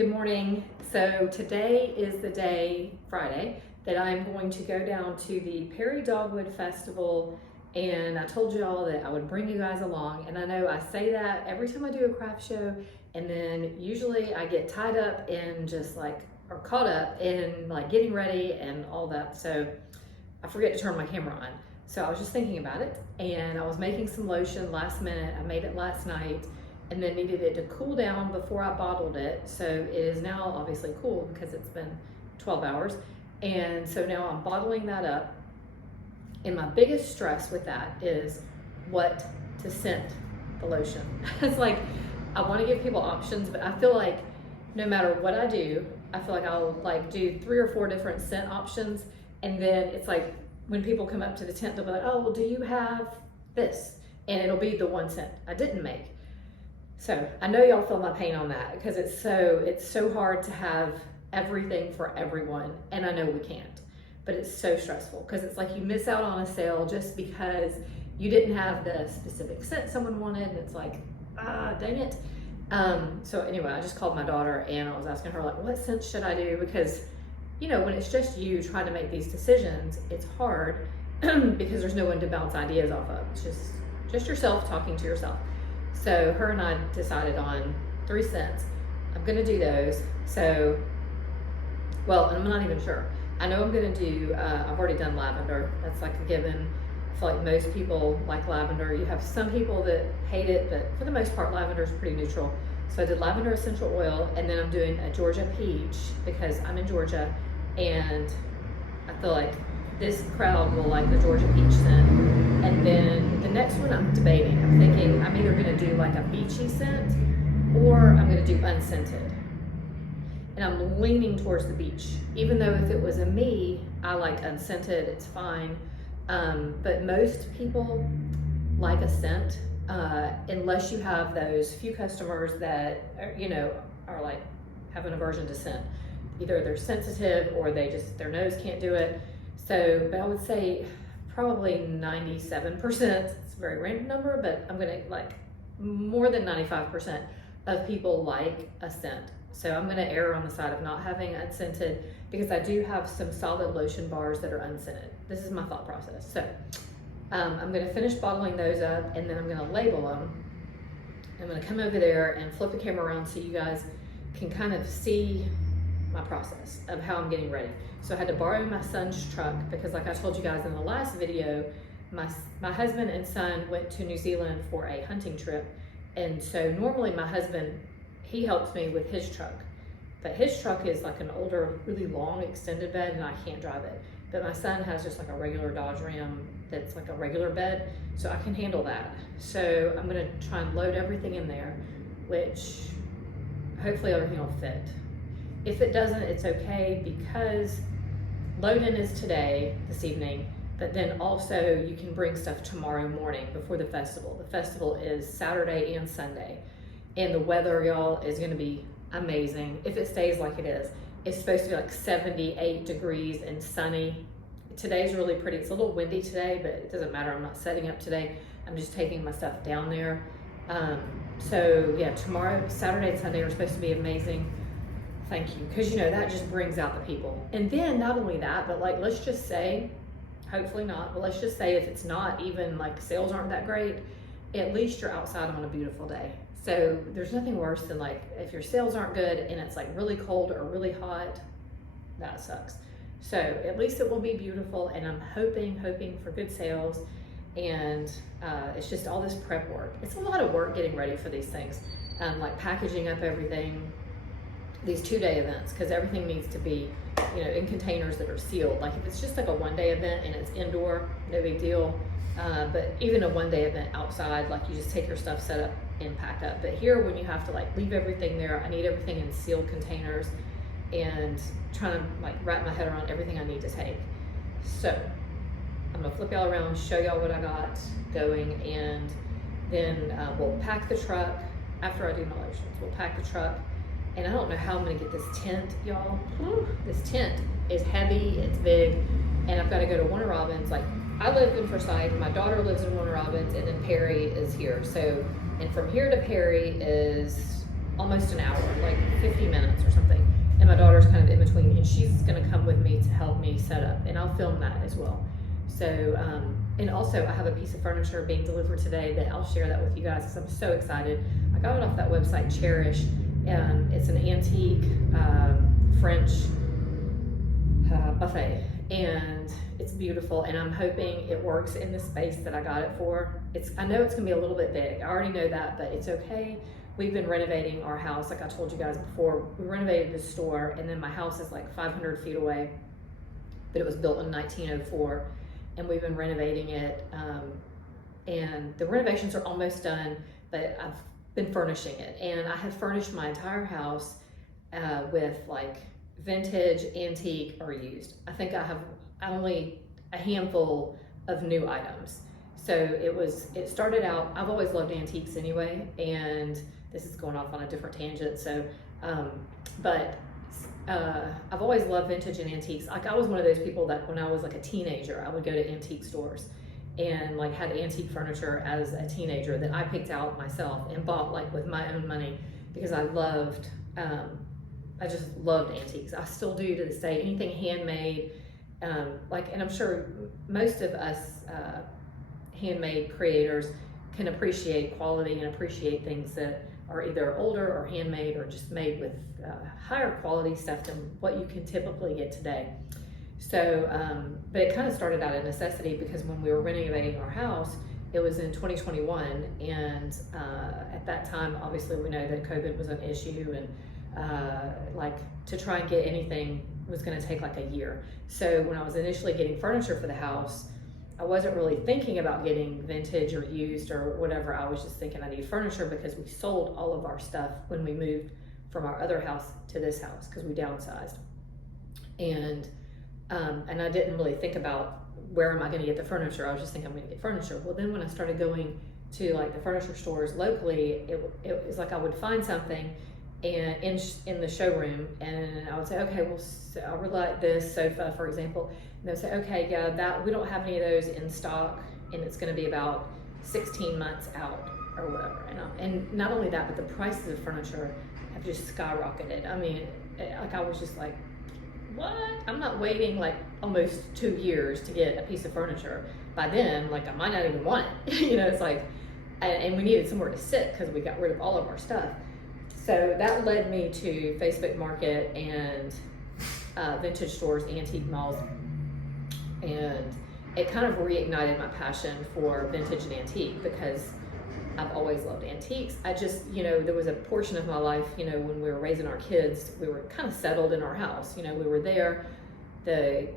Good morning. So today is the day, Friday, that I'm going to go down to the Perry Dogwood Festival, and I told y'all that I would bring you guys along. And I know I say that every time I do a craft show, and then usually I get tied up in just like, or caught up in like getting ready and all that. So I forget to turn my camera on. So I was just thinking about it, and I was making some lotion last minute. I made it last night and then needed it to cool down before I bottled it. So it is now obviously cool because it's been 12 hours. And so now I'm bottling that up. And my biggest stress with that is what to scent the lotion. It's like, I want to give people options, but I feel like no matter what I do, I feel like I'll like do 3 or 4 different scent options. And then it's like, when people come up to the tent, they'll be like, oh, well, do you have this? And it'll be the one scent I didn't make. So I know y'all feel my pain on that because it's so hard to have everything for everyone, and I know we can't, but it's so stressful because it's like you miss out on a sale just because you didn't have the specific scent someone wanted, and it's like, dang it. So anyway, I just called my daughter and I was asking her like, what scent should I do? Because you know, when it's just you trying to make these decisions, it's hard because there's no one to bounce ideas off of. It's just yourself talking to yourself. So her and I decided on 3 scents. I'm gonna do those. So, well, I'm not even sure. I know I'm gonna do, I've already done lavender. That's like a given. I feel like most people like lavender. You have some people that hate it, but for the most part, lavender is pretty neutral. So I did lavender essential oil, and then I'm doing a Georgia peach because I'm in Georgia, and I feel like this crowd will like the Georgia peach scent. And then the next one I'm debating. I'm thinking I'm either gonna do like a beachy scent or I'm gonna do unscented. And I'm leaning towards the beach. Even though if it was a me, I like unscented, it's fine. But most people like a scent, unless you have those few customers that are like have an aversion to scent. Either they're sensitive or their nose can't do it. So, but I would say probably 97%, it's a very random number, but I'm gonna like more than 95% of people like a scent. So I'm gonna err on the side of not having unscented because I do have some solid lotion bars that are unscented. This is my thought process. So I'm gonna finish bottling those up, and then I'm gonna label them. I'm gonna come over there and flip the camera around so you guys can kind of see my process of how I'm getting ready. So I had to borrow my son's truck because, like I told you guys in the last video, my husband and son went to New Zealand for a hunting trip. And so normally my husband, he helps me with his truck, but his truck is like an older, really long extended bed, and I can't drive it. But my son has just like a regular Dodge Ram that's like a regular bed, so I can handle that. So I'm gonna try and load everything in there, which hopefully everything will fit. If it doesn't, it's okay because load-in is today, this evening, but then also you can bring stuff tomorrow morning before the festival. The festival is Saturday and Sunday, and the weather, y'all, is gonna be amazing if it stays like it is. It's supposed to be like 78 degrees and sunny. Today's really pretty. It's a little windy today, but it doesn't matter. I'm not setting up today. I'm just taking my stuff down there. So yeah, tomorrow, Saturday and Sunday are supposed to be amazing. Thank you, because that just brings out the people. And then not only that, but like, let's just say, hopefully not, but let's just say if it's not even like sales aren't that great, at least you're outside on a beautiful day. So there's nothing worse than like if your sales aren't good and it's like really cold or really hot, that sucks. So at least it will be beautiful, and I'm hoping for good sales. And it's just all this prep work. It's a lot of work getting ready for these things, like packaging up everything, these 2-day events, because everything needs to be in containers that are sealed. Like if it's just like a 1-day event and it's indoor, no big deal. But even a 1-day event outside, like you just take your stuff, set up and pack up. But here, when you have to like leave everything there, I need everything in sealed containers, and trying to like wrap my head around everything I need to take. So I'm gonna flip y'all around, show y'all what I got going, and then we'll pack the truck after I do my lotions. We'll pack the truck. And I don't know how I'm gonna get this tent, y'all. This tent is heavy, it's big, and I've gotta go to Warner Robins. Like, I live in Forsyth, my daughter lives in Warner Robins, and then Perry is here. So, and from here to Perry is almost an hour, like 50 minutes or something. And my daughter's kind of in between, and she's gonna come with me to help me set up, and I'll film that as well. So, and also I have a piece of furniture being delivered today that I'll share that with you guys because I'm so excited. I got it off that website, Cherish. It's an antique French buffet, and it's beautiful, and I'm hoping it works in the space that I got it for. I know it's gonna be a little bit big, I already know that, but it's okay. We've been renovating our house, like I told you guys before. We renovated the store, and then my house is like 500 feet away, but it was built in 1904, and we've been renovating it, and the renovations are almost done, but I've been furnishing it, and I have furnished my entire house with like vintage, antique, or used. I think I have only a handful of new items. So it started out, I've always loved antiques anyway, and this is going off on a different tangent, so, I've always loved vintage and antiques. Like I was one of those people that when I was like a teenager, I would go to antique stores and like had antique furniture as a teenager that I picked out myself and bought like with my own money because I just loved antiques. I still do to this day. Anything handmade, and I'm sure most of us handmade creators can appreciate quality and appreciate things that are either older or handmade or just made with higher quality stuff than what you can typically get today. So, but it kind of started out of necessity because when we were renovating our house, it was in 2021, and at that time, obviously, we know that COVID was an issue, and like to try and get anything was going to take like a year. So when I was initially getting furniture for the house, I wasn't really thinking about getting vintage or used or whatever. I was just thinking I need furniture because we sold all of our stuff when we moved from our other house to this house because we downsized. And I didn't really think about where am I going to get the furniture. I was just thinking I'm going to get furniture. Well, then when I started going to like the furniture stores locally, it was like I would find something and in the showroom, and I would say, okay, well, so I would like this sofa, for example. And they'll say, okay, yeah, that we don't have any of those in stock, and it's going to be about 16 months out or whatever. And not only that, but the prices of furniture have just skyrocketed. I mean, like I was just like, what? I'm not waiting like almost 2 years to get a piece of furniture. By then, like I might not even want it. It's like, and we needed somewhere to sit because we got rid of all of our stuff. So that led me to Facebook Market and vintage stores, antique malls, and it kind of reignited my passion for vintage and antique because I've always loved antiques. I just, there was a portion of my life, when we were raising our kids, we were kind of settled in our house. We were there, we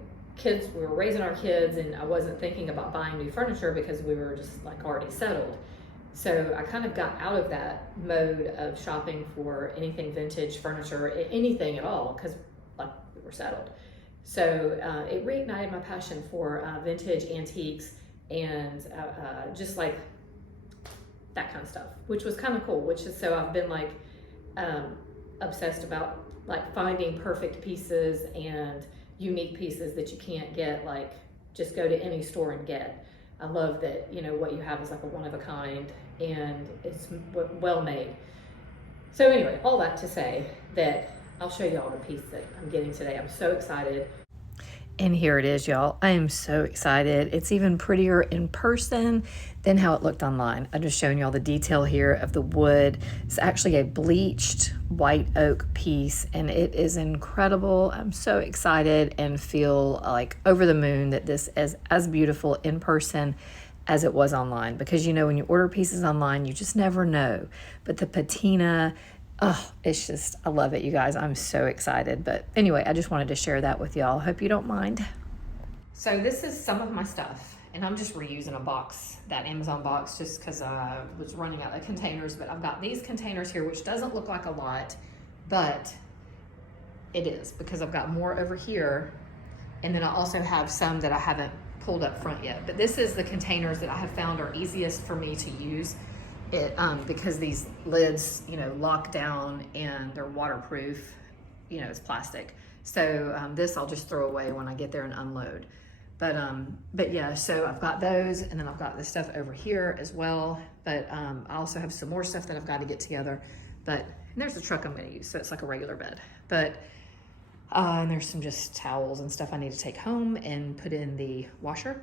were raising our kids, and I wasn't thinking about buying new furniture because we were just like already settled. So I kind of got out of that mode of shopping for anything vintage furniture, anything at all, because like we were settled. So it reignited my passion for vintage antiques and just like that kind of stuff, which was kind of cool. So I've been like obsessed about like finding perfect pieces and unique pieces that you can't get, like just go to any store and get. I love that, what you have is like a one of a kind and it's well made. So anyway, all that to say that I'll show you all the piece that I'm getting today. I'm so excited. And here it is, y'all. I am so excited. It's even prettier in person than how it looked online. I'm just showing y'all the detail here of the wood. It's actually a bleached white oak piece, and it is incredible. I'm so excited and feel like over the moon that this is as beautiful in person as it was online. Because when you order pieces online, you just never know. But the patina, it's just, I love it, you guys. I'm so excited. But anyway, I just wanted to share that with y'all. Hope you don't mind. So this is some of my stuff, and I'm just reusing a box, that Amazon box, just because I was running out of containers. But I've got these containers here, which doesn't look like a lot, but it is, because I've got more over here. And then I also have some that I haven't pulled up front yet. But this is the containers that I have found are easiest for me to use. Because these lids, lock down and they're waterproof, it's plastic. So this I'll just throw away when I get there and unload. But yeah, so I've got those, and then I've got this stuff over here as well. But I also have some more stuff that I've got to get together. But And there's the truck I'm gonna use, so it's like a regular bed. But, and there's some just towels and stuff I need to take home and put in the washer.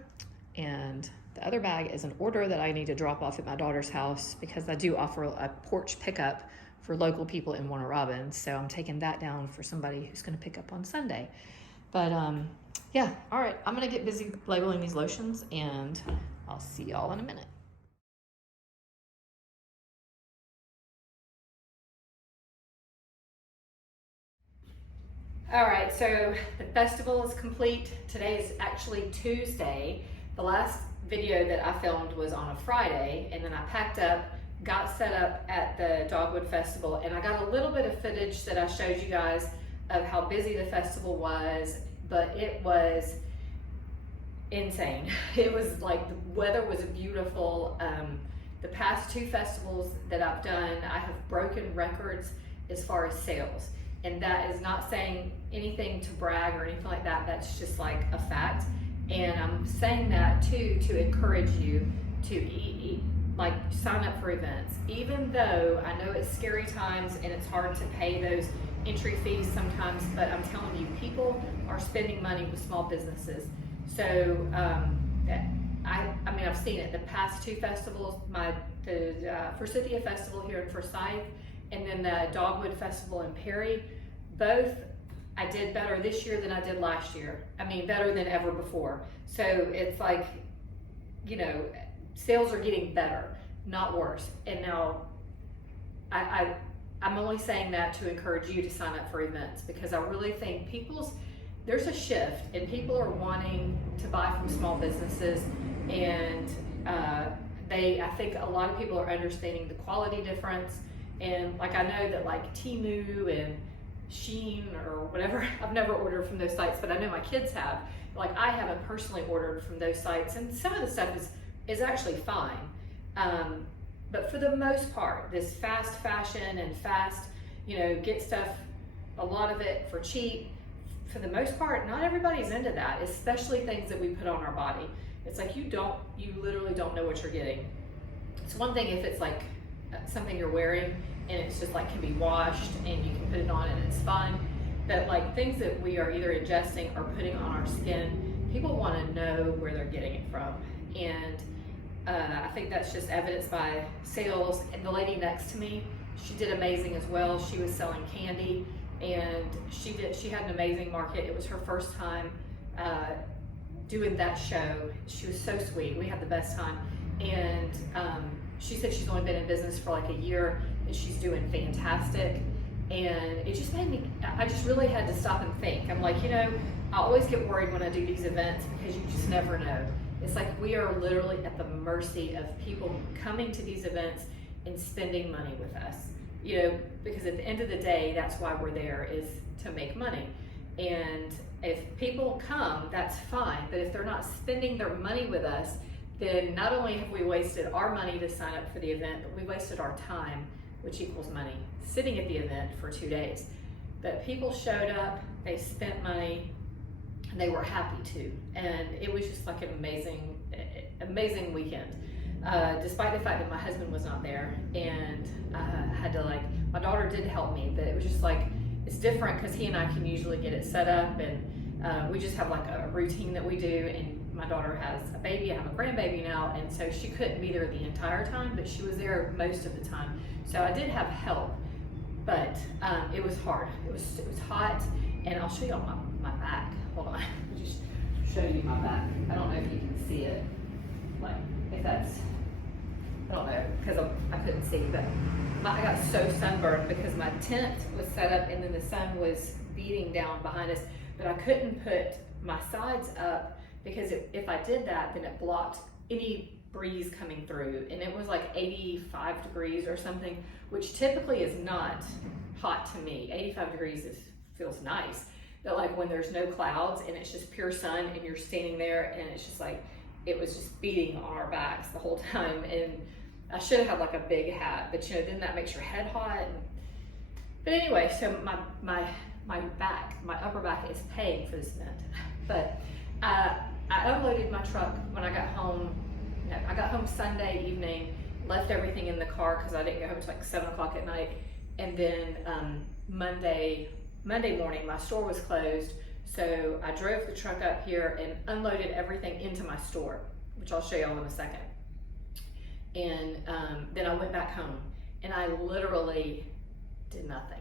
And the other bag is an order that I need to drop off at my daughter's house because I do offer a porch pickup for local people in Warner Robins. So I'm taking that down for somebody who's gonna pick up on Sunday. But yeah, all right, I'm gonna get busy labeling these lotions and I'll see y'all in a minute. All right, so the festival is complete. Today is actually Tuesday. The last video that I filmed was on a Friday, and then I packed up, got set up at the Dogwood Festival, and I got a little bit of footage that I showed you guys of how busy the festival was, but it was insane. It was like, the weather was beautiful. The past 2 festivals that I've done, I have broken records as far as sales. And that is not saying anything to brag or anything like that. That's just like a fact. And I'm saying that too to encourage you to like sign up for events. Even though I know it's scary times and it's hard to pay those entry fees sometimes, but I'm telling you, people are spending money with small businesses. So I mean, I've seen it. The past 2 festivals, the Forsythia Festival here in Forsyth, and then the Dogwood Festival in Perry, both I did better this year than I did last year. I mean, better than ever before. So it's like, you know, sales are getting better, not worse. And now I'm only saying that to encourage you to sign up for events, because I really think there's a shift and people are wanting to buy from small businesses, and I think a lot of people are understanding the quality difference. And like, I know that like Temu and Shein or whatever, I've never ordered from those sites, but I know my kids have. Like, I haven't personally ordered from those sites, and some of the stuff is actually fine. But for the most part, this fast fashion and fast, you know, get stuff, a lot of it for cheap, for the most part, not everybody's into that, especially things that we put on our body. It's like, you literally don't know what you're getting. It's one thing if it's like something you're wearing and it's just like can be washed and you can put it on and it's fun, but like things that we are either ingesting or putting on our skin, people want to know where they're getting it from. And I think that's just evidenced by sales. And the lady next to me, she did amazing as well. She was selling candy, and she had an amazing market. It was her first time doing that show. She was so sweet. We had the best time. And she said she's only been in business for like a year, and she's doing fantastic. And it just made me, I just really had to stop and think. I'm like, you know, I always get worried when I do these events because you just never know. It's like we are literally at the mercy of people coming to these events and spending money with us. You know, because at the end of the day, that's why we're there, is to make money. And if people come, that's fine. But if they're not spending their money with us, then not only have we wasted our money to sign up for the event, but we wasted our time, which equals money, sitting at the event for 2 days. But people showed up, they spent money, and they were happy to. And it was just like an amazing weekend. Despite the fact that my husband was not there, and I had to my daughter did help me, but it was just like, it's different because he and I can usually get it set up, and we just have like a routine that we do. And my daughter has a baby, I have a grandbaby now, and so she couldn't be there the entire time, but she was there most of the time. So I did have help, but it was hard. It was hot, and I'll show you on my back. Hold on, I'll just show you my back. I don't know if you can see it, like if that's, I don't know, because I couldn't see, but I got so sunburned because my tent was set up and then the sun was beating down behind us, but I couldn't put my sides up because if I did that, then it blocked any breeze coming through, and it was like 85 degrees or something, which typically is not hot to me. 85 degrees feels nice, but like when there's no clouds and it's just pure sun and you're standing there and it's just like, it was just beating on our backs the whole time. And I should have had like a big hat, but you know, then that makes your head hot. But anyway, so my back, my upper back is paying for this event. But I unloaded my truck when I got home. No, I got home Sunday evening, left everything in the car because I didn't get home until like 7 o'clock at night. And then Monday morning, my store was closed. So I drove the truck up here and unloaded everything into my store, which I'll show y'all in a second. And then I went back home and I literally did nothing.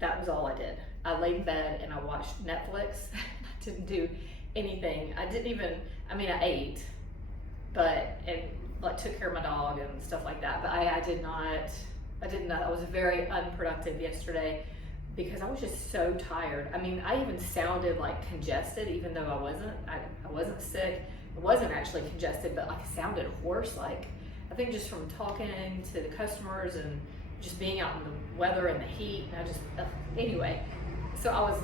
That was all I did. I laid in bed and I watched Netflix. I didn't do anything. I ate, and like took care of my dog and stuff like that. But I did not. I was very unproductive yesterday because I was just so tired. I mean, I even sounded like congested, even though I wasn't. I wasn't sick. I wasn't actually congested, but like I sounded hoarse. Like I think just from talking to the customers and just being out in the weather and the heat. And anyway, so I was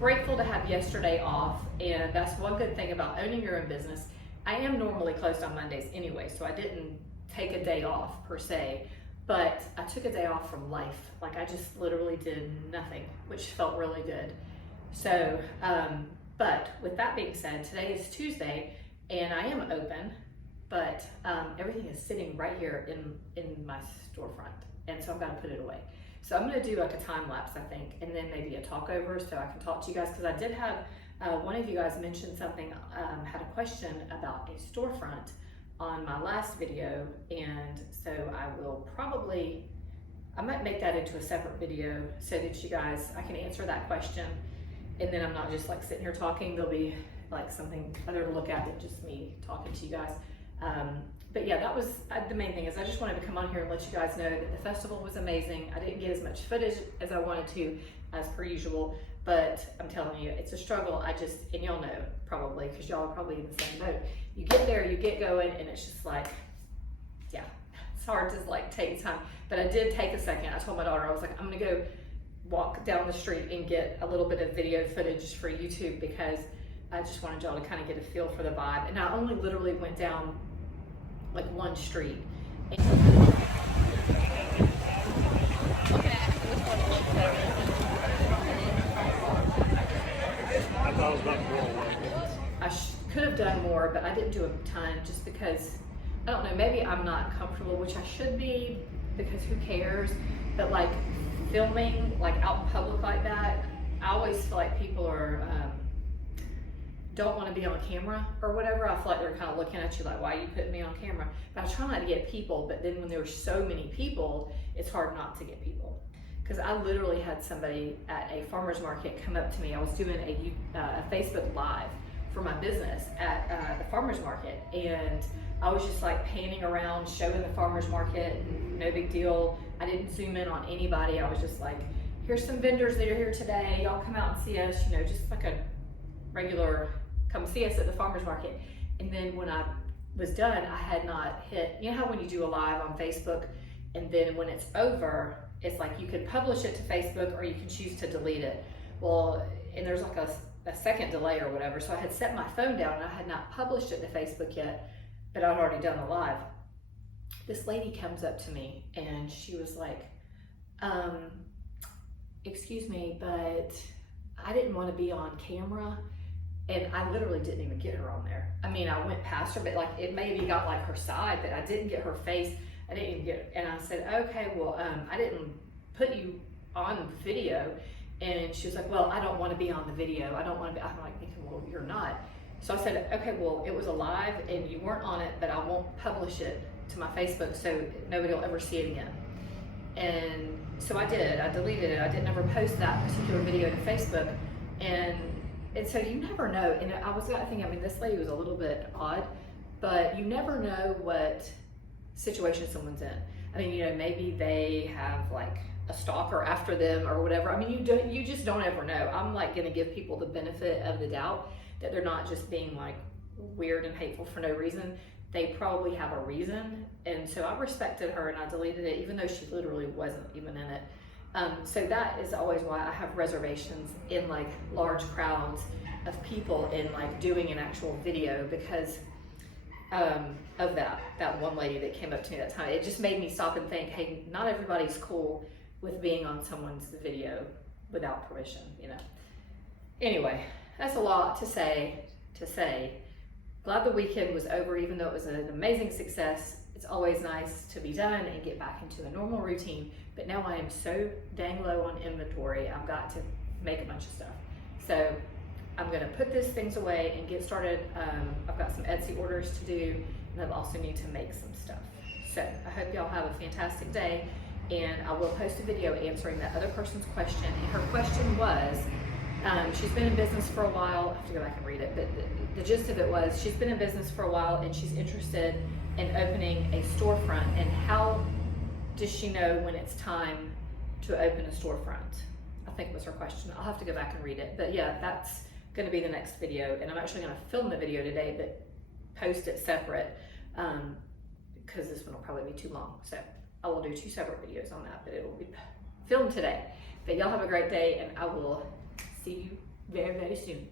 grateful to have yesterday off, and that's one good thing about owning your own business. I am normally closed on Mondays anyway, so I didn't take a day off per se, but I took a day off from life. Like I just literally did nothing, which felt really good. So, but with that being said, today is Tuesday and I am open, but everything is sitting right here in my storefront, and so I've got to put it away. So I'm going to do like a time lapse, I think, and then maybe a talk over so I can talk to you guys, because I did have one of you guys mention something, had a question about a storefront on my last video, and so I might make that into a separate video so that you guys, I can answer that question, and then I'm not just like sitting here talking. There'll be like something other to look at than just me talking to you guys. But yeah, that was the main thing. Is I just wanted to come on here and let you guys know that the festival was amazing. I didn't get as much footage as I wanted to, as per usual, but I'm telling you, it's a struggle. And y'all know probably, because y'all are probably in the same boat. You get there, you get going, and it's just like, yeah, it's hard to like take time. But I did take a second. I told my daughter, I was like, I'm gonna go walk down the street and get a little bit of video footage for YouTube, because I just wanted y'all to kind of get a feel for the vibe. And I only literally went down like one street. I thought it was about to go away. I could have done more, but I didn't do a ton just because, I don't know, maybe I'm not comfortable, which I should be, because who cares? But like filming like out in public like that, I always feel like people are, don't want to be on camera or whatever. I feel like they're kind of looking at you like, why are you putting me on camera? But I try not to get people, but then when there were so many people, it's hard not to get people. Because I literally had somebody at a farmer's market come up to me. I was doing a Facebook Live for my business at the farmer's market, and I was just like panning around, showing the farmer's market, no big deal. I didn't zoom in on anybody. I was just like, here's some vendors that are here today. Y'all come out and see us, just like a regular, come see us at the farmer's market. And then when I was done, I had not hit, you know how when you do a live on Facebook, and then when it's over, it's like you can publish it to Facebook or you can choose to delete it. Well, and there's like a second delay or whatever. So I had set my phone down and I had not published it to Facebook yet, but I'd already done the live. This lady comes up to me and she was like, excuse me, but I didn't want to be on camera. And I literally didn't even get her on there. I mean, I went past her, but like it maybe got like her side, but I didn't get her face. I didn't even get, and I said, okay, well, I didn't put you on video. And she was like, well, I don't want to be on the video. I don't want to be, I'm like thinking, well, you're not. So I said, okay, well, it was a live and you weren't on it, but I won't publish it to my Facebook so nobody will ever see it again. And so I did, I deleted it. I didn't ever post that particular video to Facebook. And so you never know. And I was thinking, I mean, this lady was a little bit odd, but you never know what situation someone's in. I mean, maybe they have like a stalker after them or whatever. I mean, you just don't ever know. I'm like going to give people the benefit of the doubt that they're not just being like weird and hateful for no reason. They probably have a reason. And so I respected her and I deleted it, even though she literally wasn't even in it. So that is always why I have reservations in like large crowds of people in like doing an actual video, because of that one lady that came up to me that time. It just made me stop and think, hey, not everybody's cool with being on someone's video without permission, Anyway, that's a lot to say. Glad the weekend was over, even though it was an amazing success. It's always nice to be done and get back into a normal routine. but now I am so dang low on inventory, I've got to make a bunch of stuff. So I'm gonna put these things away and get started. I've got some Etsy orders to do, and I'll also need to make some stuff. So I hope y'all have a fantastic day, and I will post a video answering that other person's question. And her question was, she's been in business for a while. I have to go back and read it, but the gist of it was she's been in business for a while and she's interested in opening a storefront, and how does she know when it's time to open a storefront? I think was her question. I'll have to go back and read it, but yeah, that's going to be the next video, and I'm actually going to film the video today but post it separate because this one will probably be too long. So I will do 2 separate videos on that, but it will be filmed today. But y'all have a great day, and I will see you very, very soon.